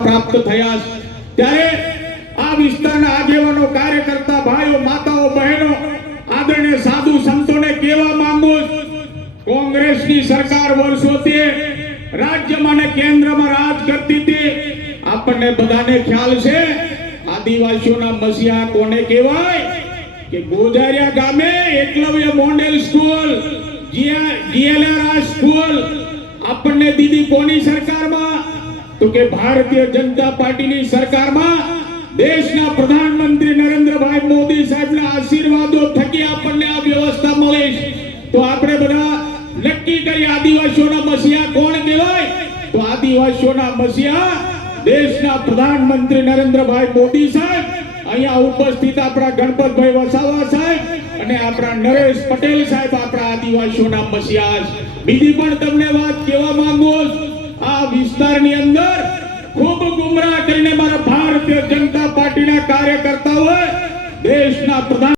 પ્રાપ્ત થયા ત્યારે આ વિસ્તારના આગેવાનો કાર્યકર્તા ભાઈઓ માતાઓ બહેનો આદરણીય સાધુ સંતોને કહેવા માંગુ કોંગ્રેસની સરકાર વર્ષોથી રાજ્યમાં અને કેન્દ્રમાં રાજ કરતી હતી આપણને બધાને ખ્યાલ છે આદિવાસીઓના મસીહા કોને કહેવાય કે ગોજારિયા ગામે એકલવ્ય મોડેલ સ્કૂલ જીએલઆર સ્કૂલ આપણને દીધી કોની સરકારમાં તો કે ભારતીય જનતા પાર્ટીની સરકારમાં દેશના પ્રધાનમંત્રી નરેન્દ્રભાઈ મોદી સાહેબના આશીર્વાદો થકી આપણને આ વ્યવસ્થા મળી તો આપણે બધા નક્કી કરી આદિવાસીઓના મસીહા કોણ કહેવાય તો આદિવાસીઓના મસીહા દેશના પ્રધાનમંત્રી નરેન્દ્રભાઈ મોદી સાહેબ અહીંયા ઉપસ્થિત આપણા ગણપતભાઈ વસાવા સાહેબ અને આપણા નરેશ પટેલ સાહેબ આપણા આદિવાસીઓના મસીહા બીજી પણ તમને વાત કહેવા માંગુ આ વિસ્તારની અંદર ખૂબ ગુમરાહ કરીને મારા ભારતીય જનતા પાર્ટીના કાર્યકર્તાઓએ દેશના પ્રધાન